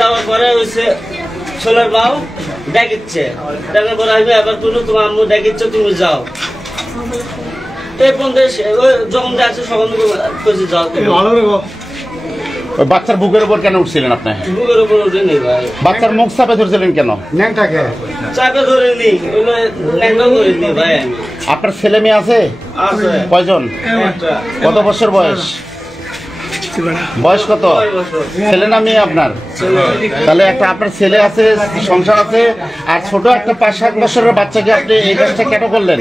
যাওয়ার পরে হচ্ছে ছোলার বাউ দেখিচ্ছে, দেখার পরে আমি আবার কোনো তোমার আম্মু দেখিচ্ছে তুমি যাও। এই পর্যন্ত যখন যাচ্ছে সকল যাও। বাচ্চার বুকের উপর কেন উঠছিলেন আপনি? বুকের উপর উঠেনি ভাই। বাচ্চার মুখ চাপে ধরছিলেন কেন? চাপে ধরেনি, ল্যাংটা করিনি ভাই। আপনার ছেলে মেয়ে আছে? কয়জন? কত বছর বয়স? বয়স কত? ছেলে না মেয়ে আপনার? তাহলে একটা আপনার ছেলে আছে, সংসার আছে, আর ছোট একটা 5-7 বছরের বাচ্চাকে আপনি এই কাজটা কেন করলেন?